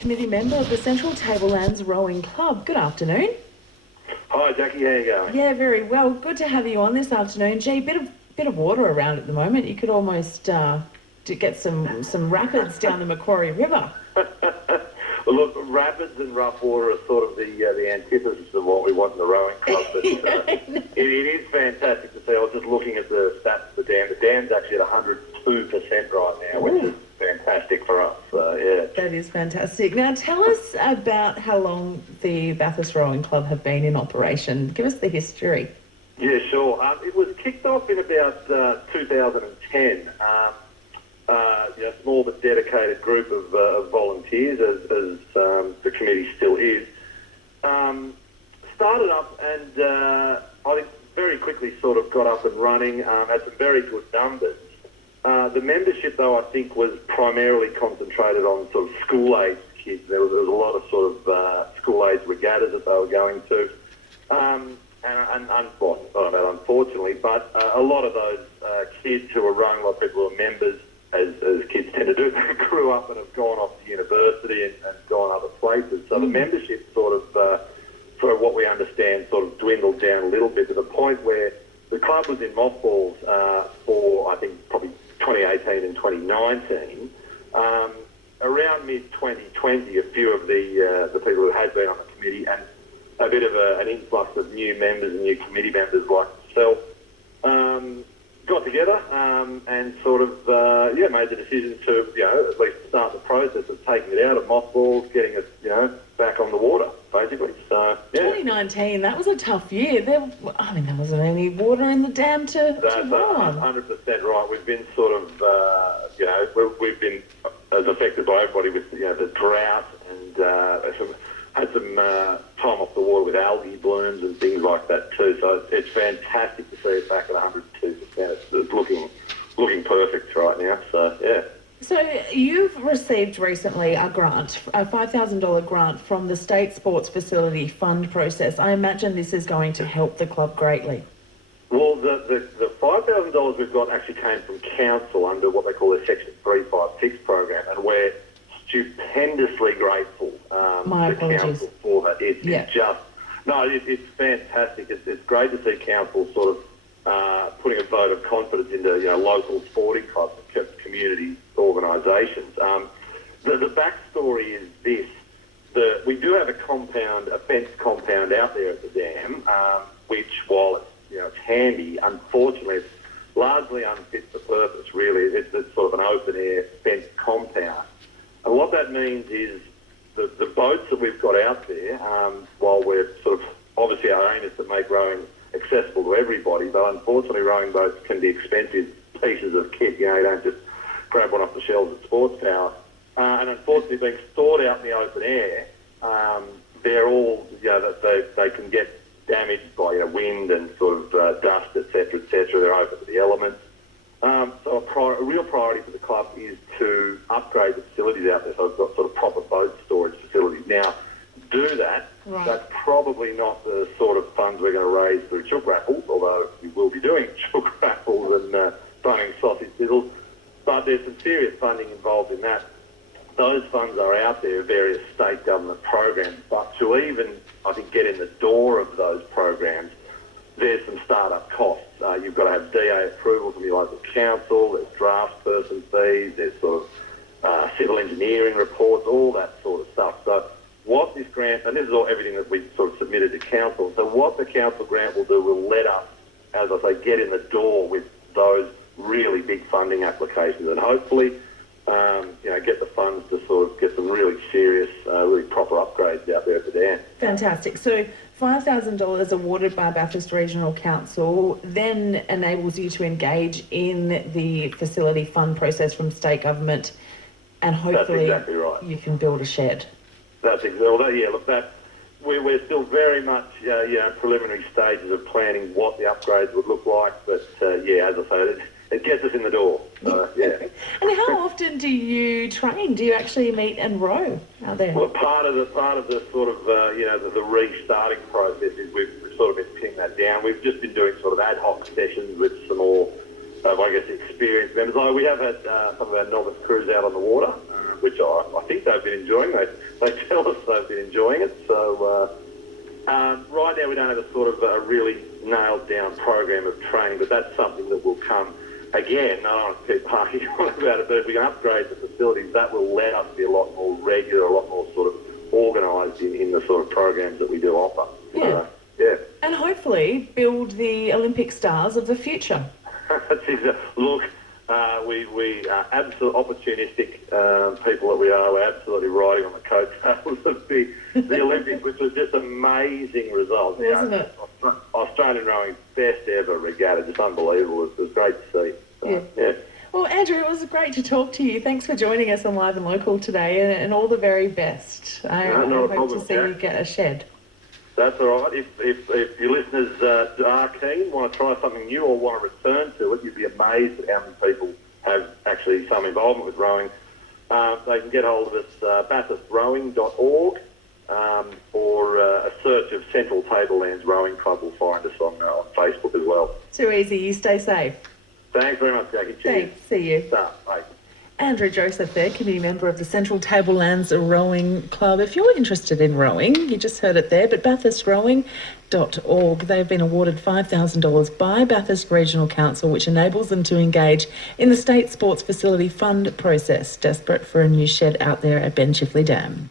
Committee member of the Central Tablelands Rowing Club. Good afternoon. Hi Jackie, how you going? Yeah, very well. Good to have you on this afternoon. Gee, bit of water around at the moment. You could almost get some rapids down the Macquarie River. Well, look, rapids and rough water are sort of the antithesis of what we want in the rowing club. But it is fantastic to see. I was just looking at the stats of the dam. The dam's actually at 102% right now, which is fantastic for us. Yeah. That is fantastic. Now, tell us about how long the Bathurst Rowing Club have been in operation. Give us the history. Yeah, sure. It was kicked off in about 2010. Small but dedicated group of volunteers, as the committee still is. Started up and I think very quickly sort of got up and running, had some very good numbers. The membership, though, I think was primarily concentrated on sort of school-age kids. There was a lot of sort of school-age regattas that they were going to. And unfortunately, but a lot of those kids who were rowing, a lot of people who were members, as kids tend to do, grew up and have gone off to university and gone other places. So the membership sort of, for what we understand, sort of dwindled down a little bit to the point where the club was in mothballs for, I think, probably 2018 and 2019. Around mid-2020, a few of the people who had been on the committee and a bit of an influx of new members and new committee members like myself got together and sort of, made the decision to, at least start the process of taking it out of mothballs, getting it, back on the water, basically. So, yeah. 2019, that was a tough year. There wasn't any water in the dam to row on. 100% right. We've been sort of, we've been as affected by everybody with, the drought and had some time off the water with algae blooms and things like that too. So it's fantastic to see it back at 102%. It's looking perfect right now. So yeah. So you've received recently a grant, a $5,000 grant from the State Sports Facility Fund process. I imagine this is going to help the club greatly. Well, the $5,000 we've got actually came from council under what they call a Section 356 program, and we're stupendously grateful to council for that. It's fantastic. It's great to see council sort of putting a vote of confidence into local sporting clubs and community organisations. The backstory is this: we do have a fence compound out there at the dam, which, while it's handy, unfortunately it's largely unfit for purpose. Really, it's sort of an open air fence compound. And what that means is the boats that we've got out there, while we're sort of, obviously our aim is to make rowing accessible to everybody, but unfortunately rowing boats can be expensive pieces of kit. You don't just grab one off the shelves at Sports Tower. And unfortunately being stored out in the open air, they're all, they can get damaged by wind and sort of dust, etc., etc. They're open to the elements. So a real priority for the club is to upgrade the facilities out there, so we've got sort of proper boat storage facilities. Now, to do that, that's probably not the sort of funds we're going to raise through chook raffles, although we will be doing chook raffles and bunning sausage sizzles, but there's some serious funding involved in that. Those funds are out there, various state government programs, but to even, I think, get in the door of those programs, there's some start-up costs. You've got to have DA approval from your local council, there's draftsperson fees, there's sort of civil engineering reports, all that sort of stuff. So what this grant, and this is all everything that we sort of submitted to council, so what the council grant will do will let us, as I say, get in the door with those really big funding applications and hopefully get the funds to sort of get some really serious, really proper upgrades out there at the dam. Fantastic. So $5,000 awarded by Bathurst Regional Council then enables you to engage in the facility fund process from state government, and hopefully that's exactly right. You can build a shed. That's exactly, we're still very much preliminary stages of planning what the upgrades would look like, but as I say, it gets us in the door. And how often do you train? Do you actually meet and row out there? Well, part of the sort of the restarting process is we've sort of been pinning that down. We've just been doing sort of ad hoc sessions with some more, experienced members. We have had some of our novice crews out on the water, which I think they've been enjoying. They tell us they've been enjoying it. So right now we don't have a sort of a really nailed down program of training, but that's something that will come. Again, I don't want to keep harking on about it, but if we can upgrade the facilities, that will let us be a lot more regular, a lot more sort of organised in the sort of programs that we do offer. Yeah. Yeah. And hopefully build the Olympic stars of the future. Look, we are absolute opportunistic people that we are. We're absolutely riding on the coattails of the Olympics, which was just amazing result. Wasn't it? Australian rowing best ever regatta, just unbelievable. It was great to see. So, yeah. Well, Andrew, it was great to talk to you. Thanks for joining us on Live and Local today, and all the very best. I hope to see you get a shed. That's all right. If your listeners are keen, want to try something new or want to return to it, you'd be amazed at how many people have actually some involvement with rowing. They can get hold of us, bathurstrowing.org, or a search of Central Tablelands Rowing Club will find us on Facebook as well. Too easy. You stay safe. Thanks very much, Jackie. Cheers. Thanks. See you. Bye. Andrew Joseph there, committee member of the Central Tablelands Rowing Club. If you're interested in rowing, you just heard it there, but bathurstrowing.org, they've been awarded $5,000 by Bathurst Regional Council, which enables them to engage in the State Sports Facility Fund process, desperate for a new shed out there at Ben Chifley Dam.